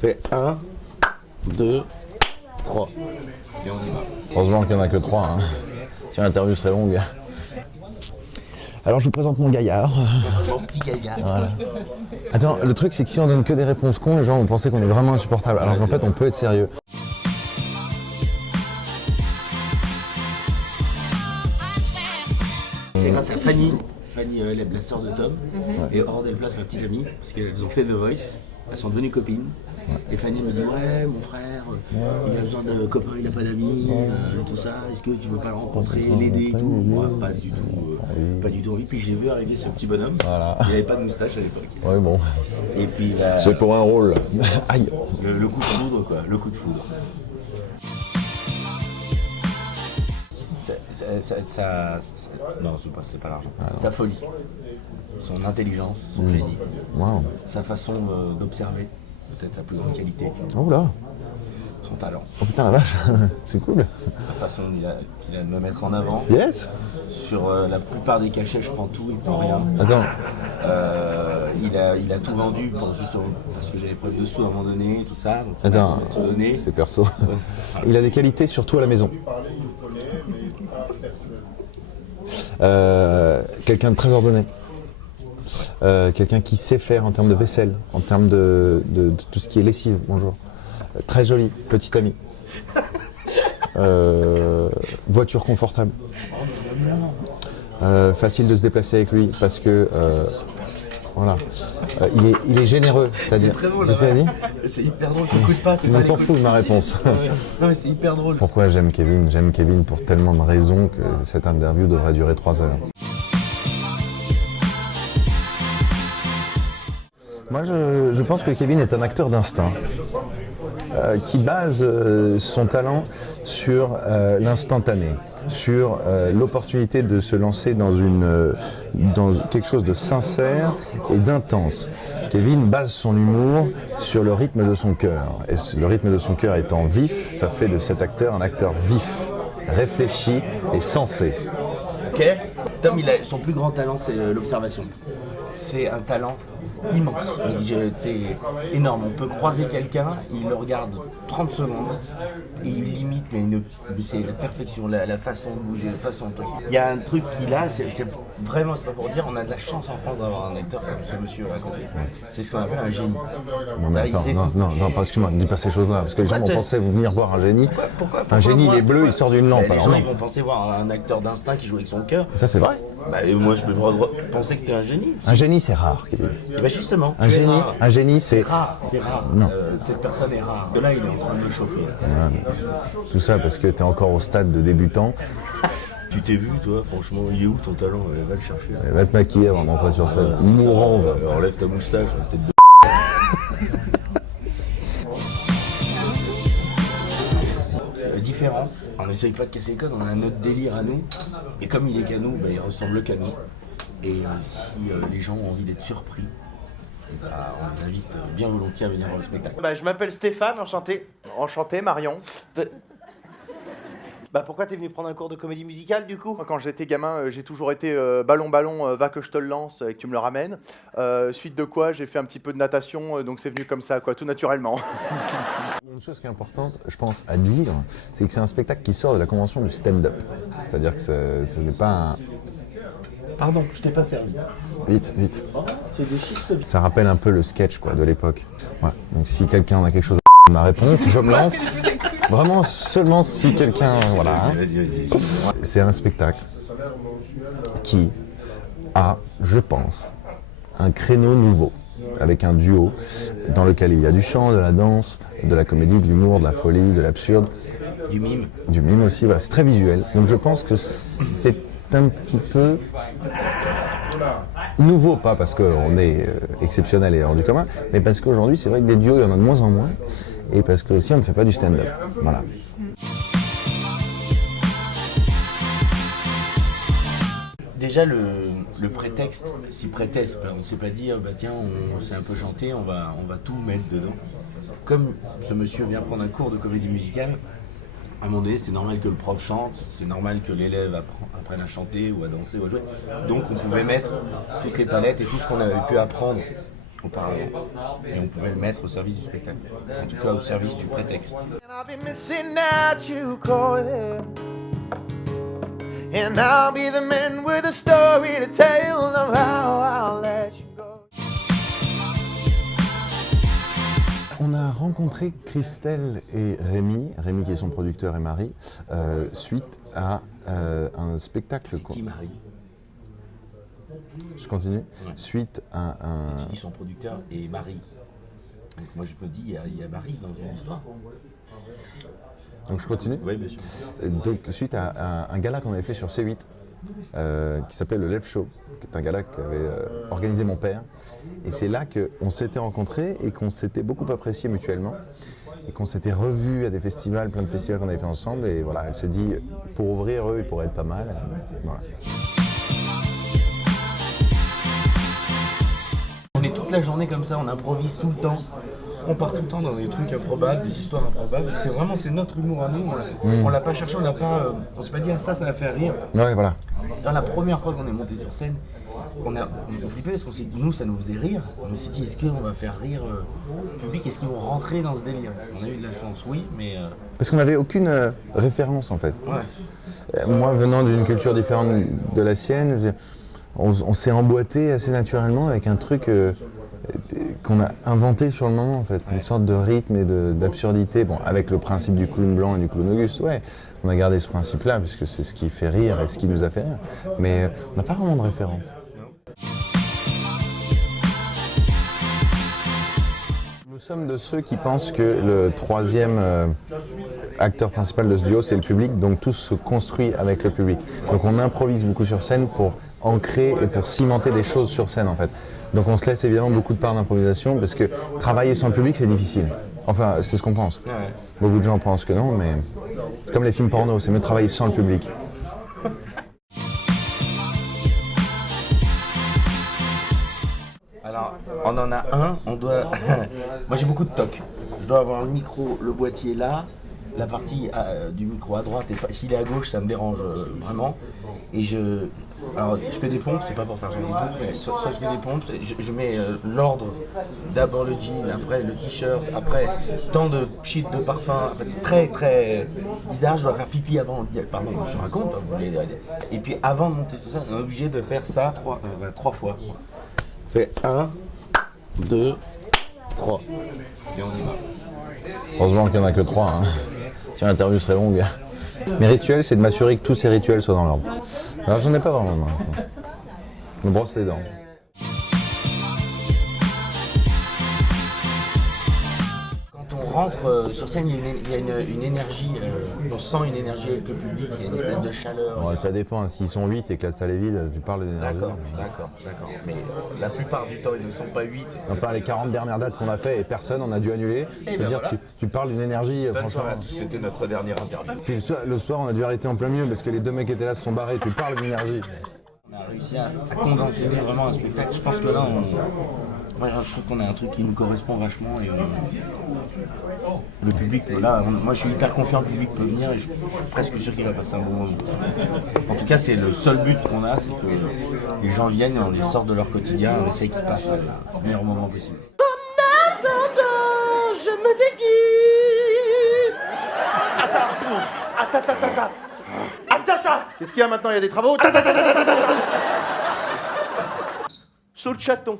C'est 1, 2, 3. Et on y va. Heureusement qu'il n'y en a que 3. Hein. Tiens, l'interview serait longue. Alors je vous présente mon gaillard. Mon petit gaillard. Voilà. Attends, le truc c'est que si on donne que des réponses cons, les gens vont penser qu'on est vraiment insupportable. Alors qu'en fait on peut être sérieux. C'est grâce à Fanny. Fanny, elle est la sœur de Tom. Et Hors Delplace, ma petite amie, parce qu'elles ont fait The Voice. Elles sont devenues copines. Et Fanny me dit ouais, mon frère, il a besoin de copains, il n'a pas d'amis, tout ça. Est-ce que tu veux pas le rencontrer, l'aider et tout? Moi, pas du tout, pas du tout envie. Puis j'ai vu arriver ce petit bonhomme. Voilà. Il n'avait pas de moustache à l'époque. Oui bon. Et puis C'est pour un rôle. Aïe. le coup de foudre, quoi. Le coup de foudre. Non, c'est pas l'argent. Sa folie, son intelligence, son génie, Wow. sa façon d'observer, peut-être sa plus grande qualité, Oh là. son talent, Oh putain la vache. C'est cool. la façon qu'il a de me mettre en avant. Yes. Sur la plupart des cachets, je prends tout, il prend rien. Attends. Il a tout vendu parce que j'avais pas de sous à un moment donné, tout ça. Donc Attends. il a tout donné. C'est perso. Il a des qualités surtout à la maison. Quelqu'un de très ordonné. Quelqu'un qui sait faire en termes de vaisselle, en termes de tout ce qui est lessive. Bonjour. Très joli, petit ami. Voiture confortable. Facile de se déplacer avec lui parce que voilà. Il est généreux, c'est-à-dire. C'est très drôle. Qu'est-ce qu'il a dit ? C'est hyper drôle, t'écoutes pas. On s'en fout de ma réponse. Non mais c'est hyper drôle. Pourquoi j'aime Kevin ? J'aime Kevin pour tellement de raisons que cette interview devrait durer 3 heures. Moi, je pense que Kevin est un acteur d'instinct qui base son talent sur l'instantané, sur l'opportunité de se lancer dans quelque chose de sincère et d'intense. Kevin base son humour sur le rythme de son cœur. Et le rythme de son cœur étant vif, ça fait de cet acteur un acteur vif, réfléchi et sensé. Ok. Tom, son plus grand talent, c'est l'observation. C'est un talent immense. C'est énorme. On peut croiser quelqu'un, il le regarde 30 secondes et il l'imite, mais c'est la perfection, la façon de bouger, la façon de... Il y a un truc qu'il a, c'est vraiment, c'est pas pour dire, on a de la chance en France d'avoir un acteur comme ce monsieur raconté. C'est ce qu'on appelle un génie. Non mais attends, non, excuse-moi, ne dis pas ces choses-là, parce que les gens vont penser venir voir un génie. Un génie, il est bleu, il sort d'une lampe. Les alors gens non. ils vont penser voir un acteur d'instinct qui joue avec son cœur. Ça c'est vrai. Bah, et moi je peux penser que tu es un génie. Un génie c'est rare, Kevin. Et bah justement, Un génie c'est... C'est rare. Non. Cette personne est rare. De là, il est en train de me chauffer. Tout ça parce que t'es encore au stade de débutant. Tu t'es vu, toi, franchement, il est où ton talent? Va le chercher. Va te maquiller avant d'entrer sur scène. Mourant, va. Enlève ta moustache, tête de... Différent. On n'essaye pas de casser les codes, on a notre délire à nous. Et comme il est qu'à nous, bah, il ressemble qu'à nous. Et si les gens ont envie d'être surpris, bah, on les invite bien volontiers à venir voir le spectacle. Bah, je m'appelle Stéphane, enchanté. Enchanté, Marion. Bah pourquoi t'es venu prendre un cours de comédie musicale du coup? Moi, quand j'étais gamin, j'ai toujours été ballon, va que je te le lance et que tu me le ramènes. Suite de quoi, j'ai fait un petit peu de natation, donc c'est venu comme ça, quoi, tout naturellement. Une chose qui est importante, je pense, à dire, c'est que c'est un spectacle qui sort de la convention du stand-up. C'est-à-dire que ce n'est pas un... Pardon, je t'ai pas servi. Vite. C'est des chiffres. Ça rappelle un peu le sketch quoi, de l'époque. Voilà. Donc si quelqu'un a quelque chose à ma réponse, je me lance. Vraiment seulement si quelqu'un... Voilà. Hein. Vas-y. C'est un spectacle qui a, je pense, un créneau nouveau, avec un duo dans lequel il y a du chant, de la danse, de la comédie, de l'humour, de la folie, de l'absurde. Du mime. Du mime aussi, voilà, c'est très visuel. Donc je pense que c'est un petit peu nouveau, pas parce qu'on est exceptionnel et hors du commun, mais parce qu'aujourd'hui c'est vrai que des duos il y en a de moins en moins, et parce que aussi on ne fait pas du stand-up. Voilà. Déjà le prétexte, si prétexte, on ne sait pas dire bah tiens on sait un peu chanter, on va tout mettre dedans. Comme ce monsieur vient prendre un cours de comédie musicale, à un moment donné c'est normal que le prof chante, c'est normal que l'élève apprenne à chanter ou à danser ou à jouer. Donc on pouvait mettre toutes les palettes et tout ce qu'on avait pu apprendre auparavant. Et on pouvait le mettre au service du spectacle. En tout cas, au service du prétexte. And I'll be missing out you calling. And I'll be the man with a story to tell of how I'll let you go. On a rencontré Christelle et Rémi qui est son producteur et mari, suite à un spectacle. C'est qui Marie? Je continue. Ouais. Suite à un. Tu dis son producteur et Marie. Donc moi je me dis, il y a Marie dans une histoire. Donc je continue. Oui, bien sûr. Donc suite à un gala qu'on avait fait sur C8, qui s'appelle le Lep Show, qui est un gala qu'avait organisé mon père. Et c'est là qu'on s'était rencontrés et qu'on s'était beaucoup appréciés mutuellement. Et qu'on s'était revus à des festivals, plein de festivals qu'on avait fait ensemble. Et voilà, elle s'est dit, pour ouvrir eux, il pourrait être pas mal. Voilà. On est toute la journée comme ça, on improvise tout le temps. On part tout le temps dans des trucs improbables, des histoires improbables. C'est notre humour à nous. On l'a pas cherché, on s'est pas dit ça va faire rire. Ouais, voilà. Là, la première fois qu'on est monté sur scène, on a flippé parce qu'on s'est dit, nous, ça nous faisait rire. On s'est dit, est-ce qu'on va faire rire le public? Est-ce qu'ils vont rentrer dans ce délire? On a eu de la chance, oui, mais. Parce qu'on n'avait aucune référence en fait. Ouais. Moi, venant d'une culture différente de la sienne, on s'est emboîté assez naturellement avec un truc qu'on a inventé sur le moment en fait, une sorte de rythme et d'absurdité. Bon, avec le principe du clown blanc et du clown Auguste, ouais, on a gardé ce principe-là puisque c'est ce qui fait rire et ce qui nous a fait rire. Mais on n'a pas vraiment de référence. Nous sommes de ceux qui pensent que le troisième acteur principal de ce duo, c'est le public, donc tout se construit avec le public. Donc on improvise beaucoup sur scène pour ancrer et pour cimenter des choses sur scène en fait. Donc on se laisse évidemment beaucoup de parts d'improvisation parce que travailler sans le public c'est difficile. Enfin c'est ce qu'on pense. Ouais. Beaucoup de gens pensent que non, mais c'est comme les films porno, c'est mieux de travailler sans le public. Alors, on en a un, on doit. Moi j'ai beaucoup de tocs. Je dois avoir le micro, le boîtier là, la partie du micro à droite, et s'il est à gauche, ça me dérange vraiment. Et alors, je fais des pompes, c'est pas pour faire genre des pompes, mais soit je fais des pompes, je mets l'ordre, d'abord le jean, après le t-shirt, après tant de shit de parfum. En fait, c'est très très bizarre, je dois faire pipi avant. Pardon, je raconte, hein, vous voulez. Et puis avant de monter sur ça, on est obligé de faire ça trois fois. C'est 1, 2, 3. Et on y va. Heureusement qu'il n'y en a que 3. Hein. Si l'interview serait longue. Mes rituels, c'est de m'assurer que tous ces rituels soient dans l'ordre. Alors j'en ai pas vraiment. Non. Je me brosse les dents. Quand on rentre sur scène, il y a une énergie, on sent une énergie avec le public, il y a une espèce de chaleur. Ouais, ça dépend, hein. S'ils sont 8 et que la salle est vide, tu parles d'énergie. D'accord. Mais la plupart du temps, ils ne sont pas 8. Enfin, les 40 dernières dates qu'on a fait et personne, on a dû annuler. Je peux dire, voilà. tu parles d'une énergie, Bonne franchement. soirée à tous, c'était notre dernière interview. Puis le soir, on a dû arrêter en plein milieu parce que les deux mecs qui étaient là se sont barrés. Tu parles d'énergie. On a réussi à condenser vraiment un spectacle. Je pense que là, moi, je trouve qu'on a un truc qui nous correspond vachement. Et le public, là, moi je suis hyper confiant, le public peut venir et je suis presque sûr qu'il va passer un bon moment. En tout cas, c'est le seul but qu'on a, c'est que les gens viennent et on les sort de leur quotidien, on essaye qu'ils passent le meilleur moment possible. En attendant, je me déguise. Attends. Qu'est-ce qu'il y a maintenant? Il y a des travaux? Saut de chaton.